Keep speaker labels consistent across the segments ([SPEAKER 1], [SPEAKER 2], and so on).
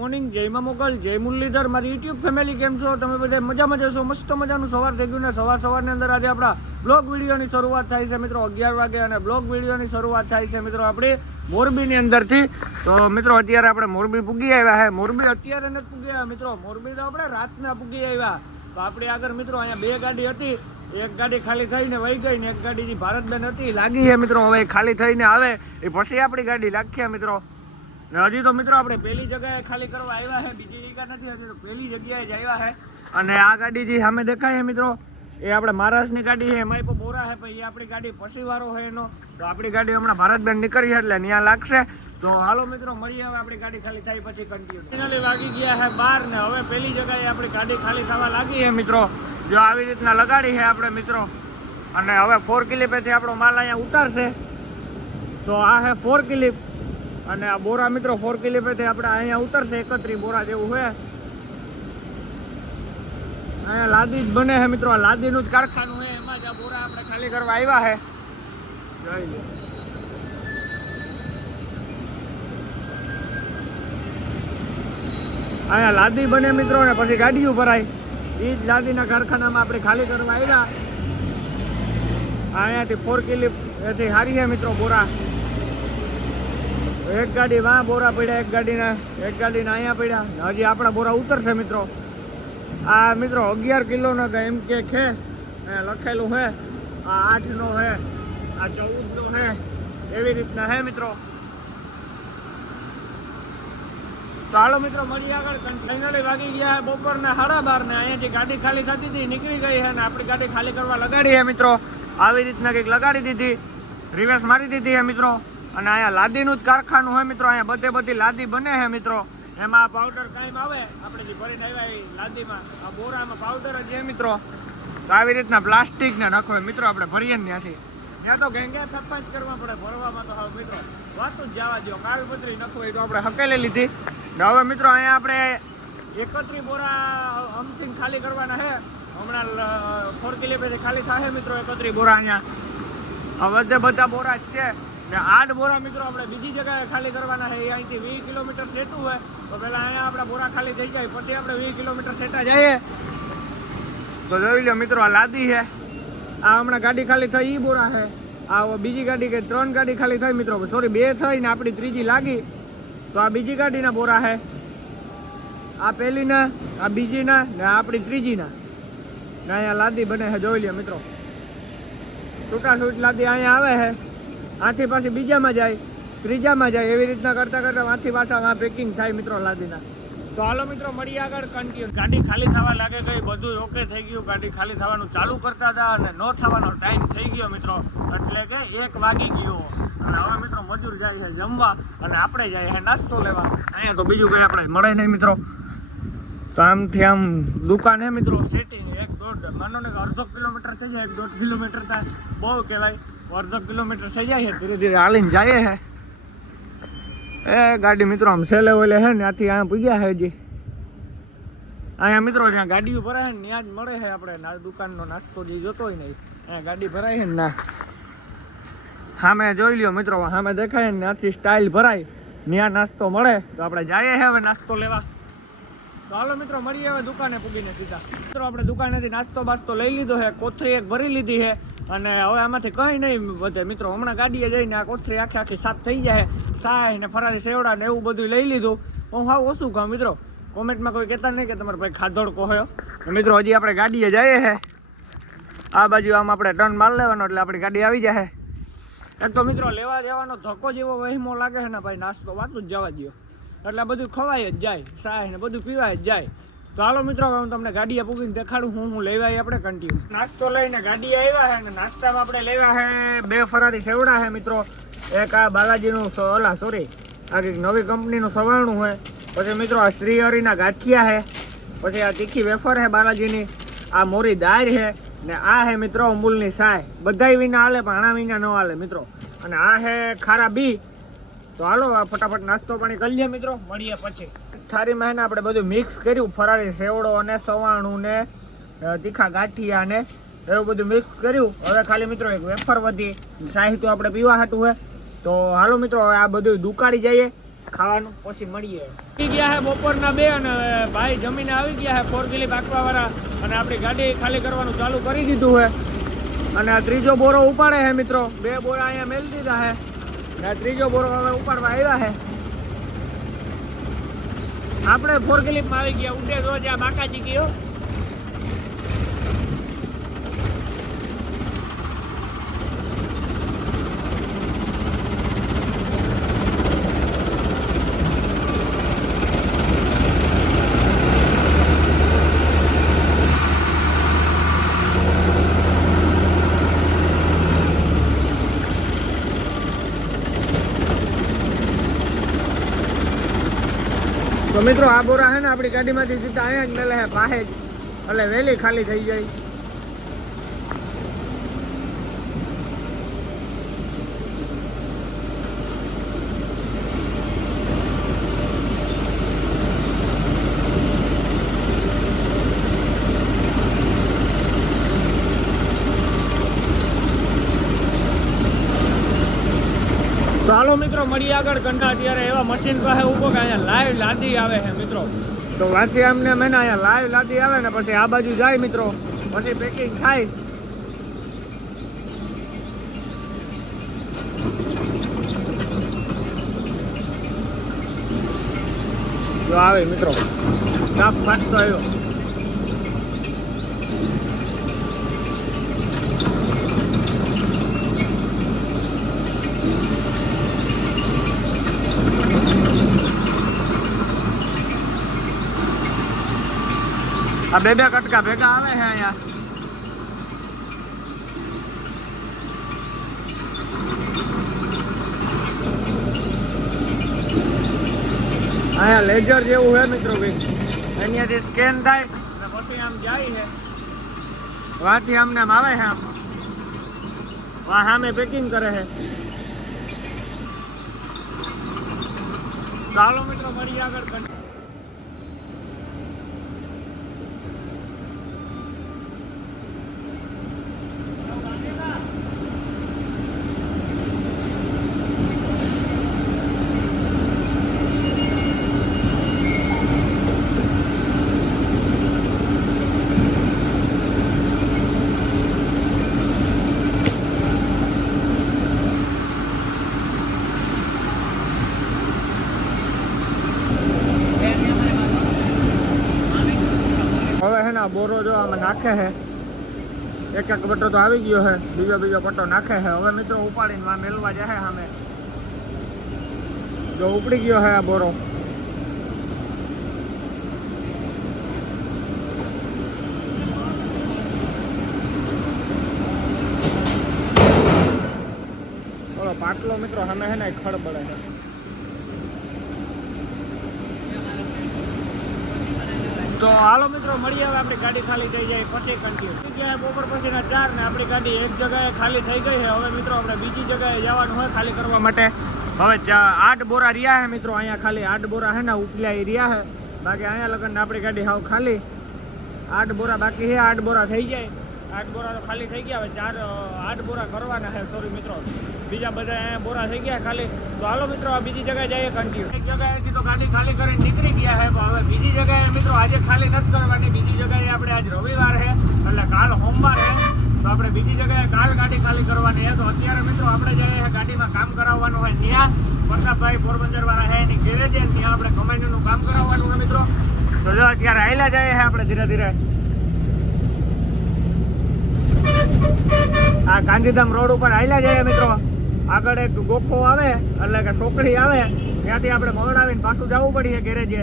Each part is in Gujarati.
[SPEAKER 1] મોર્નિંગ જયમાં મોગલ, જય મુરલીધર. મારી યુટ્યુબ ફેમિલી કેમ છો? તમે બધા મજામાં જશો મસ્ત મજાનું સવાર થઈ ગયું ને સવાર સવારની અંદર આજે આપણા બ્લોગ વિડીયોની શરૂઆત થાય છે મિત્રો અગિયાર વાગે અને બ્લોગ વિડીયોની શરૂઆત થાય છે મિત્રો આપણી મોરબીની અંદરથી. તો મિત્રો અત્યારે આપણે મોરબી પૂગી આવ્યા છે મોરબી અત્યારે નથી પૂગી આવ્યા મિત્રો. મોરબી તો આપણે રાતના પૂગી આવ્યા. તો આપણી આગળ મિત્રો અહીંયા બે ગાડી હતી. એક ગાડી ખાલી થઈને વહી ગઈ ને એક ગાડી જે ભારતબેન હતી. લાગી છે મિત્રો, હવે ખાલી થઈને આવે. એ પછી આપણી ગાડી લાગી મિત્રો. ને હજી તો મિત્રો આપણે પહેલી જગ્યાએ ખાલી કરવા આવ્યા છે બીજી જગ્યા નથી, હજી તો પહેલી જગ્યાએ જ આવ્યા છે અને આ ગાડી જે સામે દેખાય મિત્રો, એ આપણે મહારાષ્ટ્રની ગાડી છે એમાં પણ બોરા છે, પણ એ આપણી ગાડી પછી વાળો છે એનો. તો આપણી ગાડી હમણાં ભારતબેન નીકળી છે એટલે ત્યાં લાગશે. તો હાલો મિત્રો, મળીએ હવે આપણી ગાડી ખાલી થાય પછી કન્ટિન્યુ વાગી ગયા છે બાર ને હવે પહેલી જગ્યાએ આપણી ગાડી ખાલી થવા લાગી છે મિત્રો. જો આવી રીતના લગાડી છે આપણે મિત્રો. અને હવે ફોર કિલીપેથી આપણો માલ અહીંયા ઉતારશે. તો આ છે ફોર કિલીપ અને આ બોરા મિત્રો ફોર કિલીપેથી આપણે અહીંયા ઉતરશે, એકત્રી બોરા જેવું છે અહીંયા લાદી જ બને છે મિત્રો, આ લાદીનું જ કારખાનું છે, એમાં જ આ બોરા આપણે ખાલી કરવા આવ્યા છે. જોઈ લો. અહીંયા લાદી બને મિત્રો ને પછી ગાડીઓ ભરાય. એ જ લાદીના કારખાનામાં આપણે ખાલી કરવા આવ્યા. અહીંયાથી ફોર કિલી એથી હારી છે મિત્રો બોરા. એક ગાડી વાં બોરા પડ્યા, એક ગાડીના એક ગાડીના અહીંયા પડ્યા. હજી આપણા બોરા ઉતરશે મિત્રો. આ મિત્રો અગિયાર કિલોનો એમ કે છે. લખેલું છે, આ આઠનો છે, આ ચૌદનો છે. એવી રીતના છે મિત્રો. હાલો મિત્રો મળી આગળ. ફાઇનલી વાગી ગયા બપોરના સાડા બાર ને. અહીંયાથી ગાડી ખાલી થતી હતી નીકળી ગઈ છે ને આપણી ગાડી ખાલી કરવા લગાડી છે મિત્રો. આવી રીતના કંઈક લગાડી દીધી. રિવર્સ મારી દીધી છે મિત્રો. અને અહીંયા લાદીનું જ કારખાનું હોય મિત્રો, અહીંયા બધે બધી લાદી બને છે મિત્રો. એમાં આ પાવડર કાયમ આવે. આપણે જે ભરીને આવ્યા એ લાદીમાં. આ બોરામાં પાવડર જ છે મિત્રો. તો આવી રીતના પ્લાસ્ટિક ને નાખો મિત્રો, આપણે ભરીએ ને ત્યાંથી. ત્યાં તો ગેંગે જ કરવા પડે, ભરવામાં તો હવે મિત્રો. વાતું જ જવા દો કાવી પતરી નખવાય તો આપણે હકેલી લીધી. ને હવે મિત્રો, અહીંયા આપણે એકત્રી બોરા અમથી ખાલી કરવાના છે. હમણાં ફોર કિલોમીટર ખાલી થાય મિત્રો એકત્રી બોરા અહીંયા. બધે બધા બોરા જ છે. ને આઠ બોરા મિત્રો આપણે બીજી જગ્યાએ ખાલી કરવાના છે. એ અહીંથી વીસ કિલોમીટર સેટું હોય. તો પહેલાં અહીંયા આપણા બોરા ખાલી થઈ જાય. પછી આપણે વીસ કિલોમીટર સેટા જઈએ. તો જોઈ લો મિત્રો, આ લાદી છે. આ હમણાં ગાડી ખાલી થઈ એ બોરા છે. આ બીજી ગાડી કે ત્રણ ગાડી ખાલી થઈ મિત્રો. સોરી બે થઈ ને આપણી ત્રીજી લાગી. તો આ બીજી ગાડીના બોરા છે. આ પહેલીના, આ બીજીના ને આપણી ત્રીજીના. ને અહીંયા લાદી બને છે. જોઈ લ્યો મિત્રો. છૂટા છૂટ લાદી અહીંયા આવે છે. આથી પાછી બીજામાં જાય, ત્રીજામાં જાય, એવી રીતના કરતા કરતા આથી પાછા પેકિંગ થાય મિત્રો લાદીના. તો હાલો મિત્રો મળી આગળ કન્ટિન્યુ ગાડી ખાલી થવા લાગે ગઈ, બધું ઓકે થઈ ગયું. ગાડી ખાલી થવાનું ચાલુ કરતા હતા અને ન થવાનો ટાઈમ થઈ ગયો મિત્રો. એટલે કે એક વાગી ગયો. અને હવે મિત્રો મજૂર જાય છે જમવા અને આપણે જાય છે નાસ્તો લેવા. અહીંયા તો બીજું કંઈ આપણે મળે નહીં મિત્રો. તો આમથી આમ દુકાન મિત્રો સેટિંગ એક દોઢ, માનો ને અડધો કિલોમીટર થઈ જાય, એક દોઢ કિલોમીટર થાય. બહુ કહેવાય. અડધો કિલોમીટર થઈ જાય છે, ધીરે ધીરે હાલીને જાય છે. એ ગાડી મિત્રો આમ સેલે ઓલે છે ને, ત્યાંથી અહીંયા પૂગ્યા છે હજી. અહીંયા મિત્રો જ્યાં ગાડીઓ ભરાય ને, ત્યાં જ મળે છે આપણે. દુકાનનો નાસ્તો જે જોતો હોય ને, અહીંયા ગાડી ભરાય છે ને, ના. સામે જોઈ લ્યો મિત્રો, સામે દેખાય ને, ત્યાંથી સ્ટાઇલ ભરાય. ત્યાં નાસ્તો મળે, તો આપણે જઈએ છે હવે નાસ્તો લેવા. તો હાલો મિત્રો, મળીએ હવે દુકાને પૂગીને સીધા. મિત્રો, આપણે દુકાનેથી નાસ્તો બાસ્તો લઈ લીધો છે. કોથરી એક ભરી લીધી છે અને હવે આમાંથી કંઈ નહીં વધે. મિત્રો, હમણાં ગાડીએ જઈને આ કોથરી આખી આખી સાફ થઈ જાય સાય ને ફરારી સેવડા ને એવું બધું લઈ લીધું. હું હા ઓછું કહું મિત્રો. કોમેન્ટમાં કોઈ કહેતા નહીં કે તમારે ભાઈ ખાધોડ કહ્યો. મિત્રો, હજી આપણે ગાડીએ જઈએ છે. આ બાજુ આમ આપણે ટર્ન માર લેવાનો, એટલે આપણી ગાડી આવી જાય એક તો મિત્રો, લેવા જવાનો ધક્કો જેવો વહીમો લાગે છે ને, ભાઈ, નાસ્તો વાતું જ જવા દો એટલે બધું ખવાય જ જાય સાય ને બધું પીવાય જ જાય. તો હાલો મિત્રો હું તમને ગાડીએ પૂગીને દેખાડું, હું હું લેવા આપણે કન્ટિન્યુ નાસ્તો લઈને ગાડીએ આવ્યા છે ને નાસ્તામાં આપણે લેવા છે બે ફરારી સેવડા છે મિત્રો. એક આ બાલાજીનું ઓલા સોરી આ કંઈક નવી કંપનીનું સવાણું હોય પછી મિત્રો, આ શ્રીહરિના ગાંઠિયા છે પછી આ તીખી વેફર છે બાલાજીની. આ મોરી દાળ છે ને આ છે મિત્રો અમૂલની સાય. બધાય વિના હાલે, પણ આણા વિના ન હાલે મિત્રો. અને આ છે ખારા બી. તો હાલો ફટાફટ નાસ્તો પાણી કરી લઈએ મિત્રો, મળીએ પછી. થાળીમાં એને આપણે બધું મિક્સ કર્યું ફરારી સેવડો અને સવાણું ને તીખા ગાંઠિયા ને, એવું બધું મિક્સ કર્યું. હવે ખાલી મિત્રો એક વેફર વધી, શાહી તો આપણે પીવા હાટું હે. તો હાલો મિત્રો આ બધું દુકાળી જઈએ, ખાવાનું, પછી મળીએ. ગયા હે બપોરના બે અને ભાઈ જમીને આવી ગયા હે ફોર વ્હીલી બાકવા વાળા અને આપણી ગાડી ખાલી કરવાનું ચાલુ કરી દીધું હે. અને આ ત્રીજો બોરો ઉપાડે હે મિત્રો, બે બોરા અહીંયા મેલી દીધા હે. ત્રીજો બોરો હવે ઉપાડવા આવ્યા છે. આપણે ફોર ક્લિપમાં આવી ગયા, ઉડે જો જ્યાં બાકાજી ગયો. તો મિત્રો આ બોરા હે ને આપણી ગાડીમાંથી સીધા અહીંયા જ મેલે હે પાસે જ. એટલે વહેલી ખાલી થઈ જાય. હાલો મિત્રો, મળીએ આગળ કંટા અત્યારે એવા મશીન પાસે ઊભો કે અહીંયા લાઈવ લાદી આવે છે મિત્રો. તો વાંચી અમને મેં અહીંયા લાઈવ લાદી આવે ને પછી આ બાજુ જાય મિત્રો. પછી પેકિંગ થાય. જો આવે મિત્રો. કાપ ફાટતો આવ્યો. આ બે બે કટકા ભેગા આવે છે અહીંયા. અહીંયા લેઝર જેવું છે મિત્રો ભાઈ અહીંયાથી સ્કેન થાય. અને પછી આમ જાય છે વાથી અમને આવે છે આમ. વા સામે પેકિંગ કરે છે ચાલો મિત્રો મળી આગળ. બોરો જો આમાં નાખે છે. એક એક પટ્ટો તો આવી ગયો છે. બીજો બીજો પટ્ટો નાખે છે. હવે મિત્રો ઉપાડીને માં મેલવા જાય સામે. જો ઉપડી ગયો છે આ બોરો. બોલો પાટલો મિત્રો સામે છે ને એ ખડ પડે છે. તો હાલો મિત્રો, મળીએ હવે આપણી ગાડી ખાલી થઈ જાય, પછી કન્ટિન્યુ જગ્યાએ બપોર પછીના ચાર ને આપણી ગાડી એક જગ્યાએ ખાલી થઈ ગઈ છે. હવે મિત્રો, આપણે બીજી જગ્યાએ જવાનું હોય ખાલી કરવા માટે. હવે આઠ બોરા રહ્યા છે મિત્રો, અહીંયા ખાલી આઠ બોરા છે ને, ઉપલા રહ્યા છે. બાકી અહીંયા લગન આપણી ગાડી હાવ ખાલી. આઠ બોરા બાકી છે, આઠ બોરા થઈ જાય. આઠ બોરા તો ખાલી થઈ ગયા, હવે ચાર આઠ બોરા કરવાના છે. સોરી મિત્રો. બીજા બધા બોરા થઈ ગયા ખાલી. તો હાલો મિત્રો, આ બીજી જગ્યાએ જઈએ કન્ટિન્યુ એક જગ્યાએથી તો ગાડી ખાલી કરીને નીકળી ગયા છે પણ હવે બીજી જગ્યાએ મિત્રો આજે ખાલી નથી કરવાની બીજી જગ્યાએ આપણે આજ રવિવાર છે એટલે કાલ સોમવાર છે તો આપણે બીજી જગ્યાએ કાલ ગાડી ખાલી કરવાની છે તો અત્યારે મિત્રો આપણે જઈએ ગાડીમાં કામ કરાવવાનું હોય ત્યાં પ્રતાપભાઈ પોરબંદરવાળા છે એની ગેરેજ છે ત્યાં આપણે કમાન્ડનું કામ કરાવવાનું હોય મિત્રો. તો જો અત્યારે આવેલા જઈએ છે આપણે ધીરે ધીરે. આ ગાંધીધામ રોડ ઉપર આવેલા જઈએ મિત્રો. આગળ એક ગોખો આવે, એટલે કે છોકરી આવે, ત્યાંથી આપણે મવડાવીને પાછું જવું પડીએ ગેરેજે.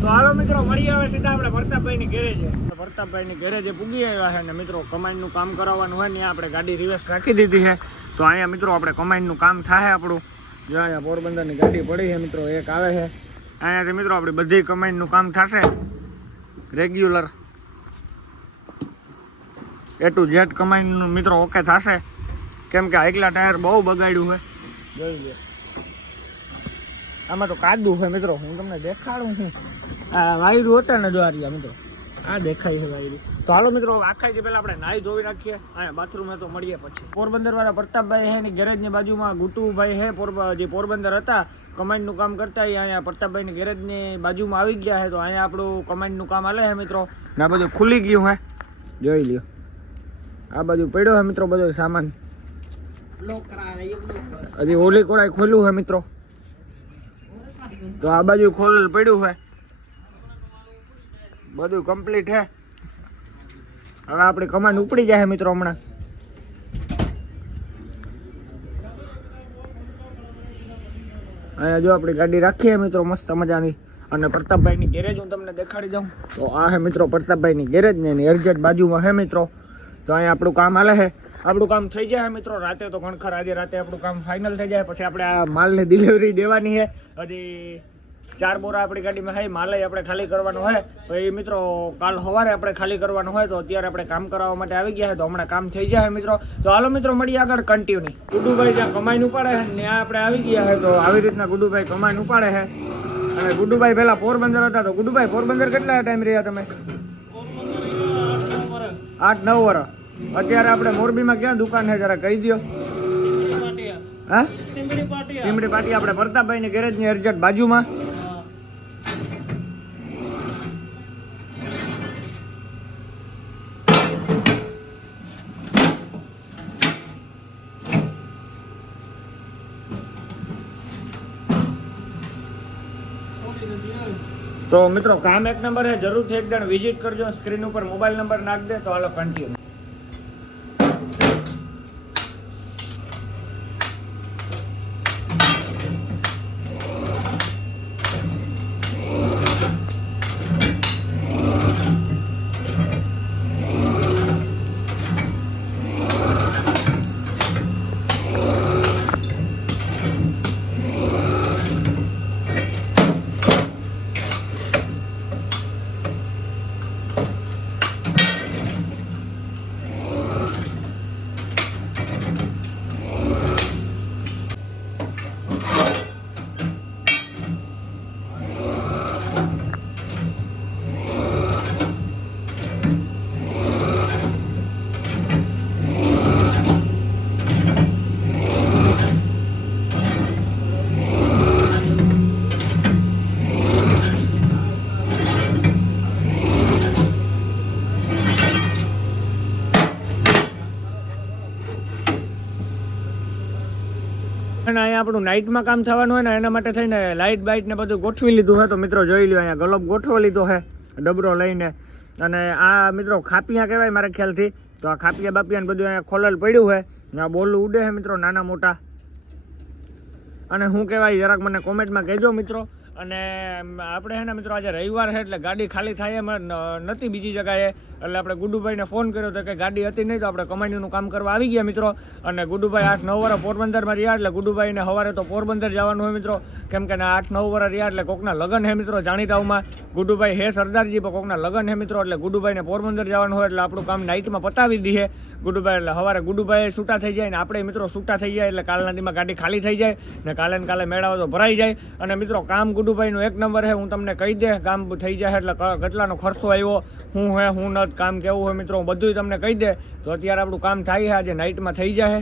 [SPEAKER 1] તો હાલો મિત્રો મળી આવે સીધા આપણે ભરતાભાઈની ગેરેજે. ભરતાભાઈની ગેરેજે પૂગી આવ્યા છે અને મિત્રો કમાન્ડનું કામ કરાવવાનું હોય ને આપણે ગાડી રિવર્સ રાખી દીધી છે. તો અહીંયા મિત્રો, આપણે કમાન્ડનું કામ થાય આપણું. જો અહીંયા પોરબંદરની ગાડી પડી છે મિત્રો, એક આવે છે. અહીંયાથી મિત્રો, આપણી બધી કમાન્ડનું કામ થશે. રેગ્યુલર એ ટુ ઝેડ કમાઈનું મિત્રો ઓકે થશે. કેમ કે આગલા ટાયર બહુ બગાડ્યું છે. આમાં તો કાદું છે મિત્રો. હું તમને દેખાડું છું. આ વાયરું હતા ને આ મિત્રો. આ દેખાય છે વાયરું. તો હાલો મિત્રો આખા જે પહેલાં આપણે નાહી ધોવી રાખીએ અને બાથરૂમ તો મળીએ પછી. પોરબંદર વાળા પ્રતાપભાઈ હે ની ગેરેજની બાજુમાં, ગુટુભાઈ હે જે પોરબંદર હતા, કમાન્ડનું કામ કરતા એ અહીંયા પ્રતાપભાઈની ગેરેજની બાજુમાં આવી ગયા છે તો અહીંયા આપણું કમાન્ડનું કામ હાલે હે મિત્રો. ના બધું ખુલી ગયું હે. જોઈ લ્યો. આ બાજુ પડ્યો હે મિત્રો બધો સામાન. હજી ઓલી કોળાએ ખોલ્યું હે મિત્રો. તો આ બાજુ ખોલેલ પડ્યું હે. બધું કમ્પ્લીટ હે. હવે આપણી કમાન્ડ ઉપડી જાય મિત્રો હમણાં. અહીંયા જો આપણી ગાડી રાખીએ મિત્રો મસ્ત મજાની. અને પ્રતાપભાઈની ગેરેજ હું તમને દેખાડી દઉં. તો આ હે મિત્રો પ્રતાપભાઈની ગેરેજ ને એની એરજેટ બાજુમાં હે મિત્રો. તો અહીંયા આપણું કામ હાલે છે. આપણું કામ થઈ જાય મિત્રો. રાતે તો ઘણખર આજે રાતે આપણું કામ ફાઇનલ થઈ જાય. પછી આપણે આ માલની ડિલિવરી દેવાની છે. હજી ચાર બોરા આપણી ગાડીમાં હોય માલય આપણે ખાલી કરવાનું હોય. તો એ મિત્રો કાલ સવારે આપણે ખાલી કરવાનું હોય તો અત્યારે આપણે કામ કરાવવા માટે આવી ગયા તો હમણાં કામ થઈ જાય મિત્રો. તો હાલો મિત્રો મળીએ આગળ કન્ટિન્યુ ગુડુભાઈ ત્યાં કમાઈને ઉપાડે છે ત્યાં આપણે આવી ગયા છે તો આવી રીતના ગુડુભાઈ કમાઈને ઉપાડે છે. અને ગુડુભાઈ પહેલાં પોરબંદર હતા તો ગુડુભાઈ પોરબંદર કેટલા ટાઈમ રહ્યા તમે? આઠ નવ વર્ષ અત્યારે આપણે મોરબીમાં ક્યાં દુકાન છે જરા કહી દો હા? ટીમડી પાટી આપણે પ્રતાપભાઈની ગેરેજની એરજટ બાજુમાં. તો મિત્રો, કામ એક નંબર છે જરૂરથી એક જણ વિઝિટ કરજો સ્ક્રીન ઉપર મોબાઈલ નંબર નાખ દે, તો હાલો કન્ટિન્યુ અને અહીંયા આપણું નાઇટમાં કામ થવાનું હોય ને, એના માટે થઈને લાઇટ બાઇટ ને બધું ગોઠવી લીધું છે તો મિત્રો જોઈ લો અહીંયા ગલોબ ગોઠવો લીધો છે ડબરો લઈને. અને આ મિત્રો ખાપિયા કહેવાય મારા ખ્યાલથી. તો આ ખાપિયા બાપિયાને બધું અહીંયા ખોલેલ પડ્યું છે ને આ બોલું ઉડે છે મિત્રો, નાના મોટા. અને હું કહેવાય જરાક મને કોમેન્ટમાં કહેજો મિત્રો. અને આપણે ને મિત્રો આજે રવિવાર છે એટલે ગાડી ખાલી થાય એમ નથી બીજી જગાએ. એટલે આપણે ગુડુભાઈને ફોન કર્યો તો કે ગાડી હતી નહીં તો આપણે કમાણીનું કામ કરવા આવી ગયા મિત્રો. અને ગુડુભાઈ આઠ નવ વર્ષ પોરબંદરમાં રહ્યા એટલે ગુડુભાઈને સવારે તો પોરબંદર જવાનું હોય મિત્રો. કેમ કે આઠ નવ વર્ષ રહ્યા એટલે કોકના લગ્ન હે મિત્રો જાણીતાઓમાં ગુડુભાઈ હે સરદારજી, પણ કોકના લગ્ન હે મિત્રો એટલે ગુડુભાઈને પોરબંદર જવાનું હોય એટલે આપણું કામ નાઇટમાં પતાવી દઈએ. ગુડુભાઈ એટલે સવારે ગુડુભાઈ છૂટા થઈ જાય ને આપણે મિત્રો છૂટા થઈ જાય એટલે કાલના દીમાં ગાડી ખાલી થઈ જાય ને કાલે ને કાલે મેળાવો તો ભરાઈ જાય. અને મિત્રો કામ ગુડુભાઈનું એક નંબર છે, હું તમને કહી દે કામ થઈ જાય એટલે કેટલાનો ખર્ચો આવ્યો, હું હે, હું ન કામ કેવું હોય મિત્રો, હું બધું તમને કહી દે. તો અત્યારે આપણું કામ થાય છે, આજે નાઇટમાં થઈ જાય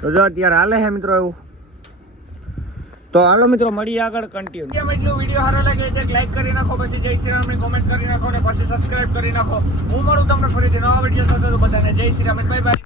[SPEAKER 1] તો જો અત્યારે હાલે છે મિત્રો એવું. તો હાલો મિત્રો, મળીએ આગળ કન્ટિન્યુ એટલું વીડિયો સારો લાગે છે લાઈક કરી નાખો, પછી જય શ્રી રામની કોમેન્ટ કરી નાખો ને પછી સબસ્ક્રાઇબ કરી નાખો. હું મળું તમને ફરીથી નવા વીડિયો સાથે બધાને જય શ્રી રામ બાય બાય